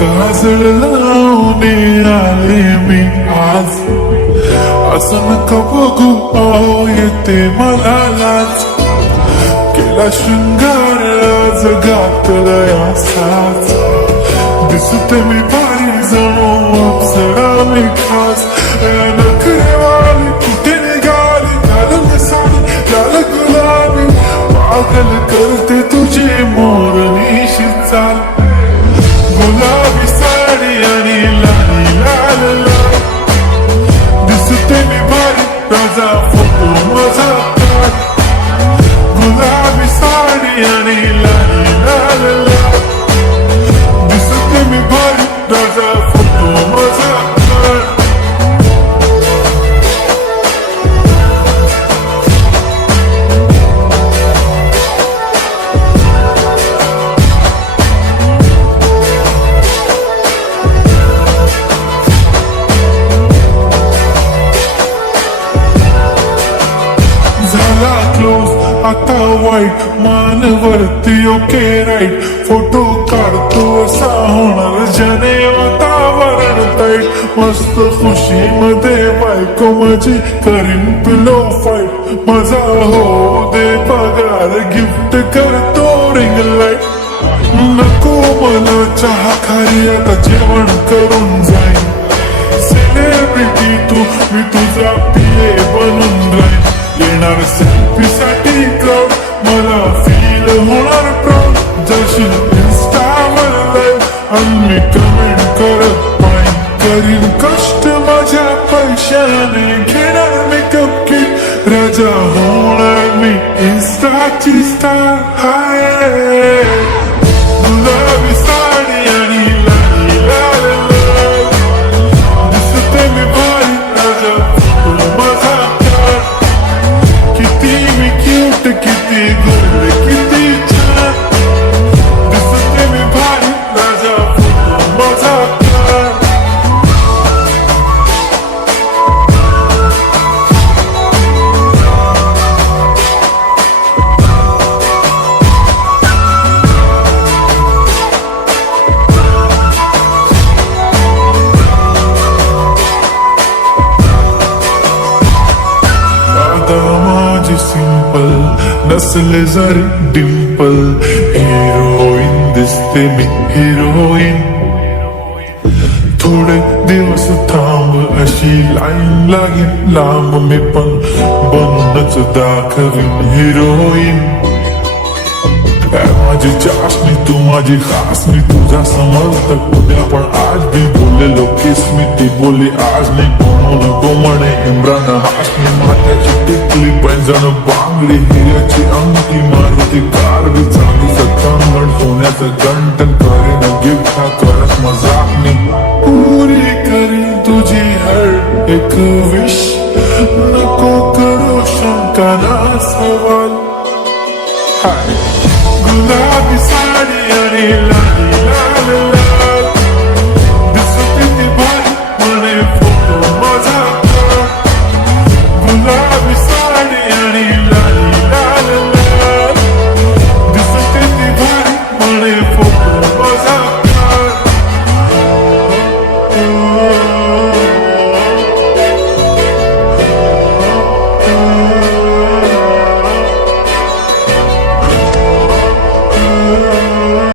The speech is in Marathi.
काजळ लावून आले मी आज, असं नका बघू अहो येते मला लाज. केला शृंगार आज घातलाय असाच, दिसते मी भारी जणू अप्सरा मी खास. नखरेवाली कुठे निघाली, घालून साडी लाल गुलाबी, पागल करते तुझी मोरनीशी चाल. गुलाबी साडी आणि लाली लाल लाल, दिसते मी भारी राजा फोटो माझा काढ. गुलाबी साडी आणि लाली लाल लाल, दिसते मी भारी राजा फोटो माझा काढ. झाला क्लोज आता वाईट, मानवरती ओके राईट. फोटो काढतो असा होणार ज्याने वातावरण टाईट. मस्त खुशी मध्ये बायको माझी करीन पिलो फाईट. माझा हो दे पगार, गिफ्ट करतो रिंग लाईट. नको मला चहा खाली, आता जेवण करून जाईन. सेलिब्रिटी तू, मी तुझा पिये बनून राहीन. येणार सेल्फी साठी क्राऊड, मला फील होणार प्राऊड. जशील इन्स्टावर लाईव्ह आणि मी कमेंट करत पाहिन. करीन कष्ट माझ्या पैशाने, घेणार मेकअप किट, राजा होणार मी इन्स्टाची स्टार. हाय गुलाबी साडी आणि लाली लाल लाल, दिसते मी भारी राजा फोटो माझा काढ. किती मी क्यूट, किती गोड, किती छान, दिसते मी भारी राजा फोटो माझा काढ. माझी सिंपल नसले जरी डिंपल, हिरोईन दिसते मी हिरोईन. थोडे दिवस थांब अशी लाईन लागेल लांब, मी पण बनूनच दाखवीन हिरोईन. माझी चाशनी तू माझी खास, मी तुझा समर्थक उद्या पण आज भी बोललेलो किस मी. ती बोली आज नाही म्हणून नको म्हणे इम्रान हाशमी. माथ्याची टिकली पैंजण बांगडी, हिऱ्याची अंगठी, मारुती कार बी चांगली. सत्तांगण सोन्याचं गंटन करीन गिफ्ट, हा करत मजाकनी. पुरी करीन तुझी हर एक विश, नको करू शंका ना सवाल. हाय गुलाबी साडी आणि लाली लाल लाल,